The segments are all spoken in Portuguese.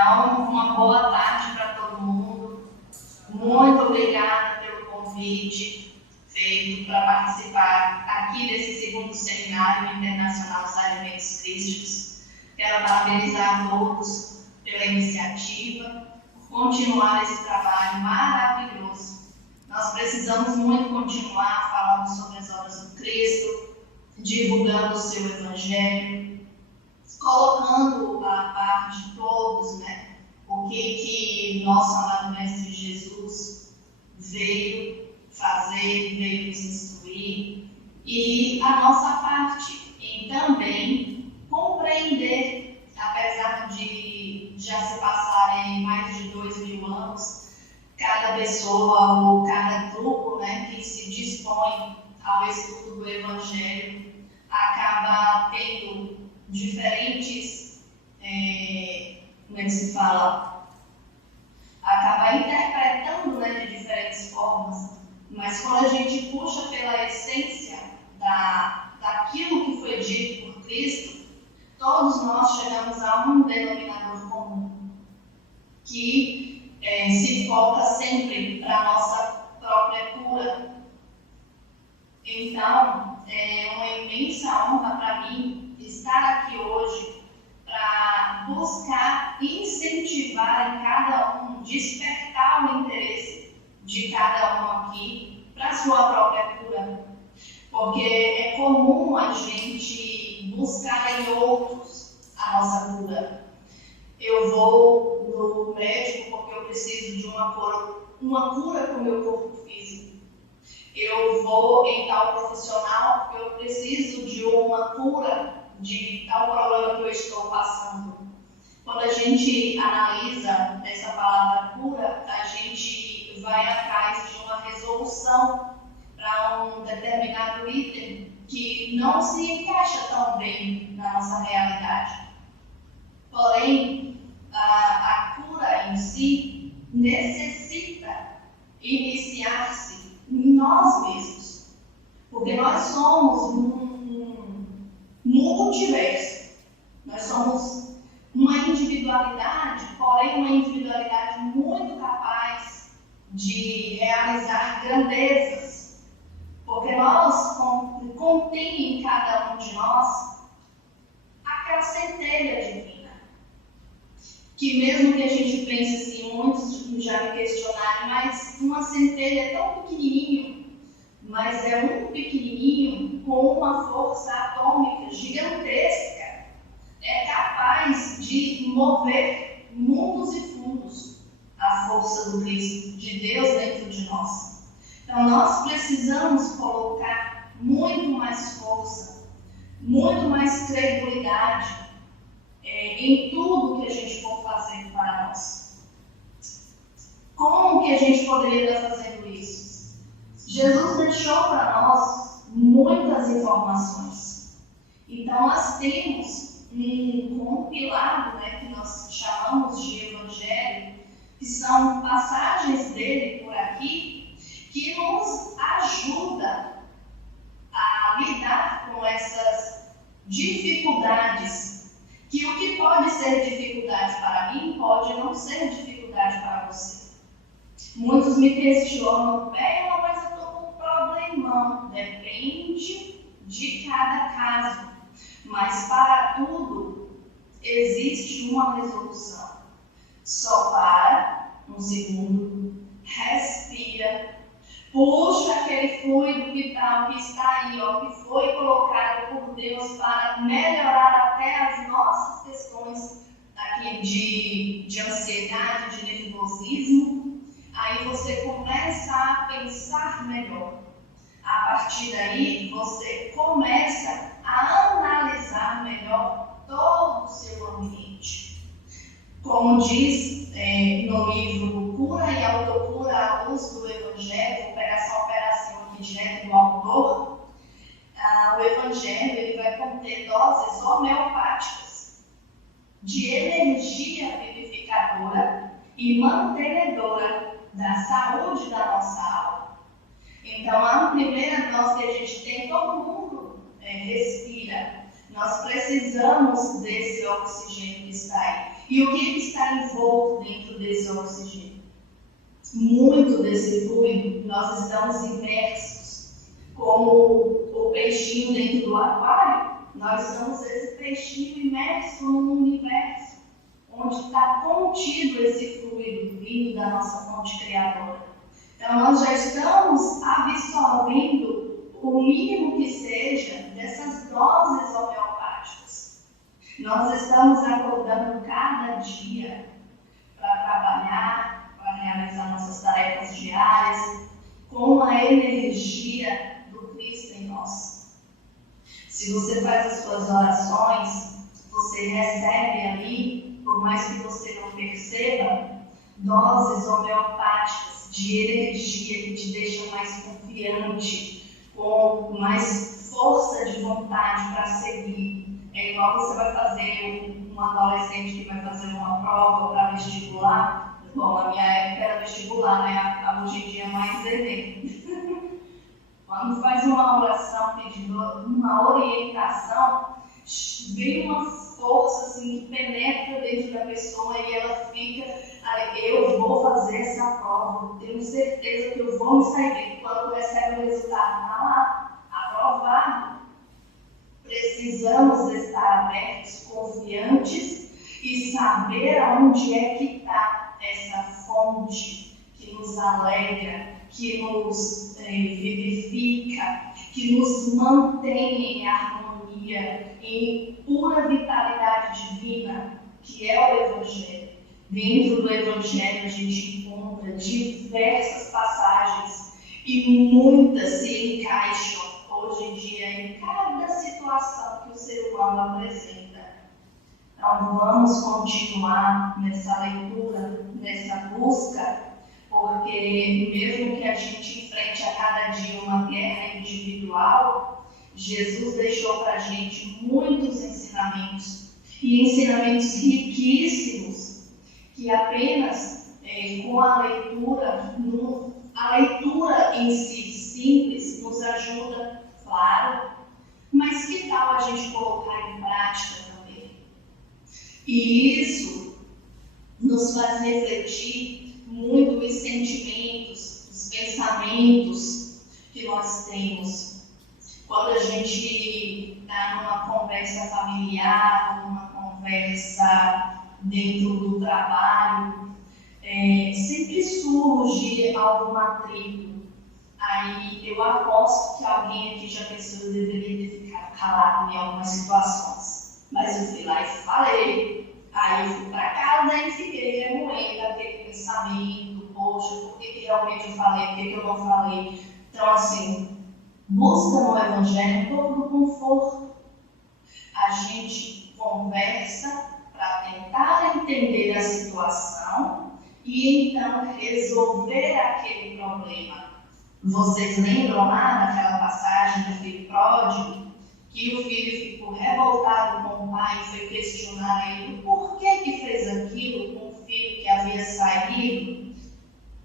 Então, uma boa tarde para todo mundo. Muito obrigada pelo convite feito para participar aqui desse segundo seminário internacional dos alimentos crísticos. Quero parabenizar a todos pela iniciativa, por continuar esse trabalho maravilhoso. Nós precisamos muito continuar falando sobre as obras do Cristo, divulgando o seu Evangelho, colocando a par de todos, o que nosso amado Mestre Jesus veio fazer, veio nos instruir, e a nossa parte em também compreender, apesar de já se passarem mais de 2000 anos, cada pessoa ou cada grupo que se dispõe ao estudo do Evangelho acaba tendo diferentes, como é que se fala? Acaba interpretando de diferentes formas, mas quando a gente puxa pela essência daquilo que foi dito por Cristo, todos nós chegamos a um denominador comum, que se volta sempre para a nossa própria cura. Então, é uma imensa honra para mim estar aqui hoje para buscar incentivar em cada um, despertar o interesse de cada um aqui para a sua própria cura. Porque é comum a gente buscar em outros a nossa cura. Eu vou no médico porque eu preciso de uma cura para o meu corpo físico. Eu vou em tal profissional porque eu preciso de uma cura de tal problema que eu estou passando. Quando a gente analisa essa palavra cura, a gente vai atrás de uma resolução para um determinado item que não se encaixa tão bem na nossa realidade. Porém, a cura em si necessita iniciar-se em nós mesmos, porque nós somos um multiverso. Nós somos uma individualidade, porém uma individualidade muito capaz de realizar grandezas, porque nós contém em cada um de nós aquela centelha divina, que mesmo que a gente pense assim, muitos já me questionarem, mas uma centelha é tão pequenininho, mas é um pequenininho com uma força atômica gigantesca, é capaz de mover mundos e fundos a força do Cristo, de Deus dentro de nós. Então nós precisamos colocar muito mais força, muito mais credibilidade em tudo que a gente for fazer para nós. Como que a gente poderia estar fazendo isso? Jesus deixou para nós muitas informações. Então nós temos um compilado que nós chamamos de Evangelho, que são passagens dele por aqui, que nos ajuda a lidar com essas dificuldades, que o que pode ser dificuldade para mim pode não ser dificuldade para você. Muitos me questionam, mas eu estou com um problemão. Depende de cada caso, mas para tudo existe uma resolução. Só para um segundo, respira, puxa aquele fluido vital que está aí, que foi colocado por Deus para melhorar até as nossas questões aqui de ansiedade, de nervosismo. Aí você começa a pensar melhor. A partir daí, você começa a analisar melhor todo o seu ambiente. Como diz no livro Cura e Autocura à Luz do Evangelho, vou pegar essa operação aqui direto do autor, o Evangelho ele vai conter doses homeopáticas de energia vivificadora e mantenedora da saúde da nossa alma. Então, a primeira dose que a gente tem, todo mundo respira. Nós precisamos desse oxigênio que está aí. E o que está envolto dentro desse oxigênio? Muito desse fluido nós estamos imersos, como o peixinho dentro do aquário. Nós somos esse peixinho imerso num universo onde está contido esse fluido vindo da nossa fonte criadora. Então, nós já estamos absorvendo o mínimo que seja dessas doses homeopáticas. Nós estamos acordando cada dia para trabalhar, para realizar nossas tarefas diárias, com a energia do Cristo em nós. Se você faz as suas orações, você recebe ali, por mais que você não perceba, doses homeopáticas de energia que te deixam mais confiante, com mais força de vontade para seguir. É igual você vai fazer um adolescente que vai fazer uma prova para vestibular. Bom, na minha época era vestibular, né? Hoje em dia é mais Enem. Quando faz uma oração pedindo uma orientação, vem uma força assim, que penetra dentro da pessoa e ela fica, eu vou fazer essa prova, tenho certeza que eu vou me sair bem. Quando recebe o resultado, está lá, aprovado. Precisamos estar abertos, confiantes e saber onde é que está essa fonte que nos alegra, que nos vivifica, que nos mantém em harmonia, em pura vitalidade divina, que é o Evangelho. Dentro do Evangelho a gente encontra diversas passagens e muitas se encaixam hoje em dia em cada situação que o ser humano apresenta. Então vamos continuar nessa leitura, nessa busca, porque mesmo que a gente enfrente a cada dia uma guerra individual, Jesus deixou para a gente muitos ensinamentos, e ensinamentos riquíssimos, que apenas com a leitura em si simples nos ajuda, claro, mas que tal a gente colocar em prática também? E isso nos faz refletir muito os sentimentos, os pensamentos que nós temos. Quando a gente está numa conversa familiar, numa conversa dentro do trabalho, sempre surge algum atrito. Aí eu aposto que alguém aqui já pensou que eu deveria ter ficado calado em algumas situações. Mas eu fui lá e falei. Aí eu fui para casa e fiquei remoendo aquele pensamento. Poxa, por que realmente eu falei? Por que eu não falei? Então, assim, busca no Evangelho todo o conforto. A gente conversa para tentar entender a situação e então resolver aquele problema. Vocês lembram lá daquela passagem do filho pródigo, que o filho ficou revoltado com o pai e foi questionar ele por que fez aquilo com o filho que havia saído?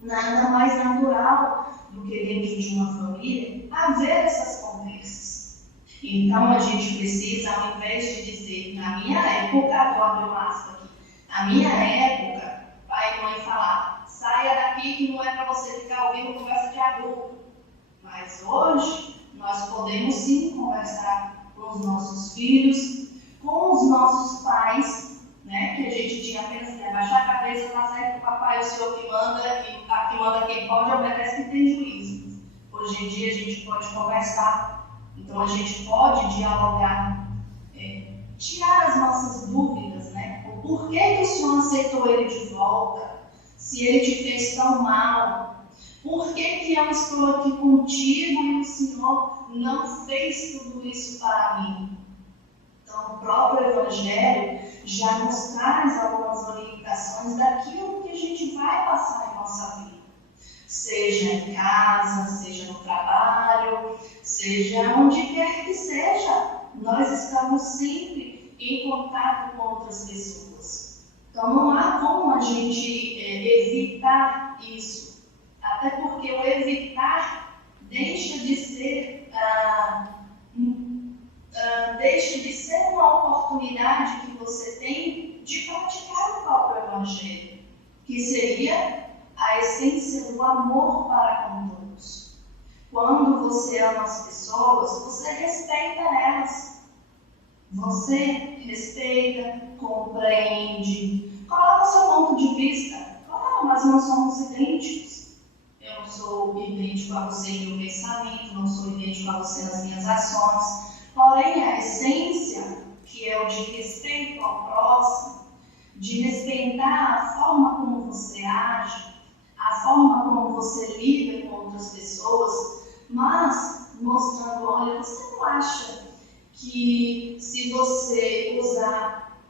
Nada mais natural do que dentro de uma família haver essas conversas. Então a gente precisa, ao invés de dizer, na minha época, vou abrir uma aspa aqui, na minha época, pai e mãe falar, saia daqui que não é para você ficar ouvindo conversa de adulto. Mas hoje, nós podemos sim conversar com os nossos filhos, com os nossos pais, né? Que a gente tinha apenas que abaixar a cabeça, tá certo, papai é o senhor que manda, e aqui manda quem pode, obedece quem tem juízo. Hoje em dia a gente pode conversar, então a gente pode dialogar, tirar as nossas dúvidas, né? O porquê que o senhor aceitou ele de volta? Se ele te fez tão mal, por que eu estou aqui contigo e o Senhor não fez tudo isso para mim? Então, o próprio Evangelho já nos traz algumas orientações daquilo que a gente vai passar em nossa vida. Seja em casa, seja no trabalho, seja onde quer que seja. Nós estamos sempre em contato com outras pessoas. Então, não há como a gente evitar isso. Até porque o evitar deixa de ser uma oportunidade que você tem de praticar o próprio Evangelho, que seria a essência do amor para com todos. Quando você ama as pessoas, você respeita elas. Você respeita, compreende, coloca seu ponto de vista. Claro, mas não somos idênticos. Eu não sou idêntico a você em meu pensamento, não sou idêntico a você nas minhas ações. Porém, a essência, que é o de respeito ao próximo, de respeitar a forma como você age, a forma como você lida com outras pessoas, mas mostrando, olha, você não acha que se você usar,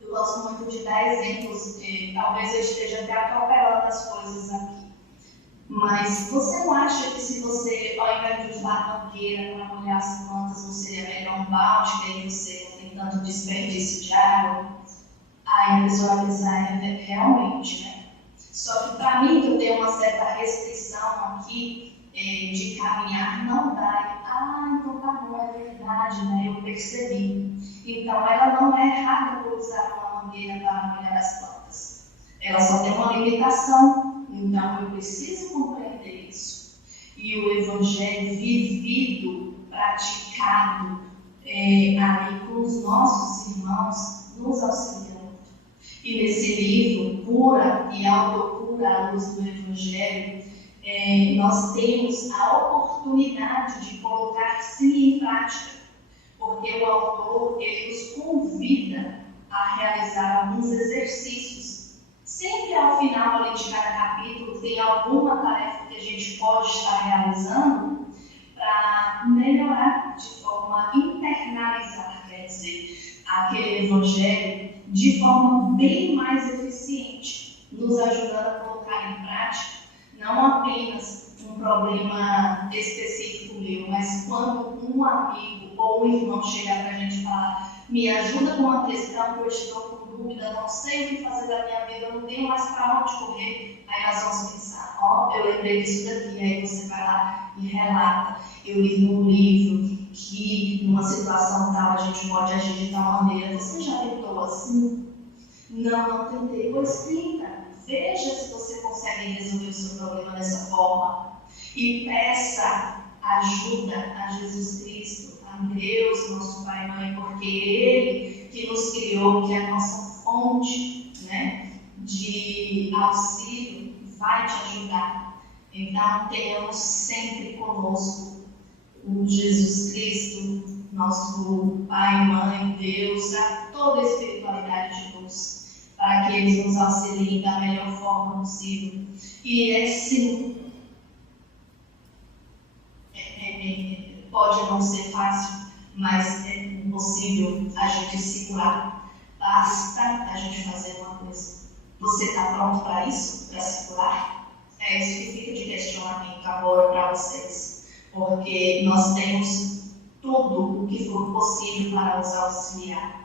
eu gosto muito de dar exemplos, talvez eu esteja até atropelando as coisas aqui, mas você não acha que se você, ao invés de usar a mangueira para molhar as plantas, você seria melhor um balde, que aí você não tem tanto desperdício de água? Aí a pessoa vai pensar, realmente, né? Só que para mim, que eu tenho uma certa restrição aqui de caminhar, não dá. Então tá bom, é verdade, né? Eu percebi. Então ela não é errada por usar uma mangueira para molhar as plantas. Ela só tem uma limitação. Então eu preciso compreender isso. E o Evangelho vivido, praticado ali com os nossos irmãos, nos auxilia. E nesse livro, Pura e Autocura à Luz do Evangelho, nós temos a oportunidade de colocar sim em prática, porque o autor ele nos convida a realizar alguns exercícios. Sempre ao final ali de cada capítulo tem alguma tarefa que a gente pode estar realizando para melhorar de forma a internalizar, quer dizer, aquele Evangelho de forma bem mais eficiente, nos ajudando a colocar em prática não apenas um problema específico meu, mas quando um amigo ou um irmão chegar para a gente e falar, me ajuda com uma questão que eu estou com dúvida, não sei o que fazer da minha vida, eu não tenho mais para onde correr, aí nós vamos pensar, eu lembrei disso daqui, aí você vai lá e relata, eu li num livro que numa situação tal a gente pode agir de tal maneira, você já tentou assim? Não tentei, pois tenta. Veja se você consegue resolver o seu problema dessa forma. E peça ajuda a Jesus Cristo, a Deus, nosso Pai e Mãe, porque Ele que nos criou, que é a nossa fonte, né, de auxílio, vai te ajudar. Então, tenhamos sempre conosco o Jesus Cristo, nosso Pai e Mãe, Deus, a toda a espiritualidade de luz, para que eles nos auxiliem da melhor forma possível. E sim, pode não ser fácil, mas é possível a gente se curar. Basta a gente fazer uma coisa. Você está pronto para isso? Para se curar? É isso que fica de questionamento agora para vocês. Porque nós temos tudo o que for possível para nos auxiliar.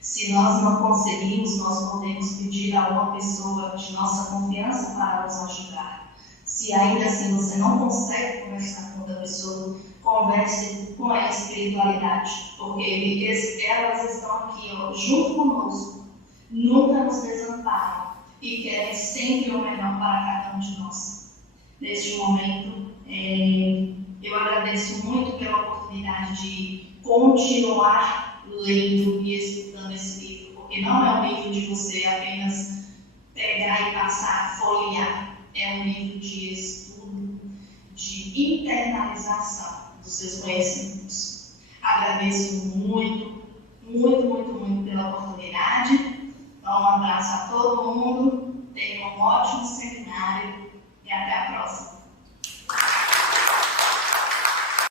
Se nós não conseguimos, nós podemos pedir a uma pessoa de nossa confiança para nos ajudar. Se ainda assim você não consegue conversar com outra pessoa, converse com a espiritualidade, porque elas estão aqui junto conosco, nunca nos desamparam e querem sempre o melhor para cada um de nós. Neste momento, eu agradeço muito pela oportunidade de continuar lendo e estudando esse livro, porque não é um livro de você apenas pegar e passar, folhear. É um livro de estudo, de internalização dos seus conhecimentos. Agradeço muito pela oportunidade. Então, um abraço a todo mundo, tenham um ótimo seminário e até a próxima.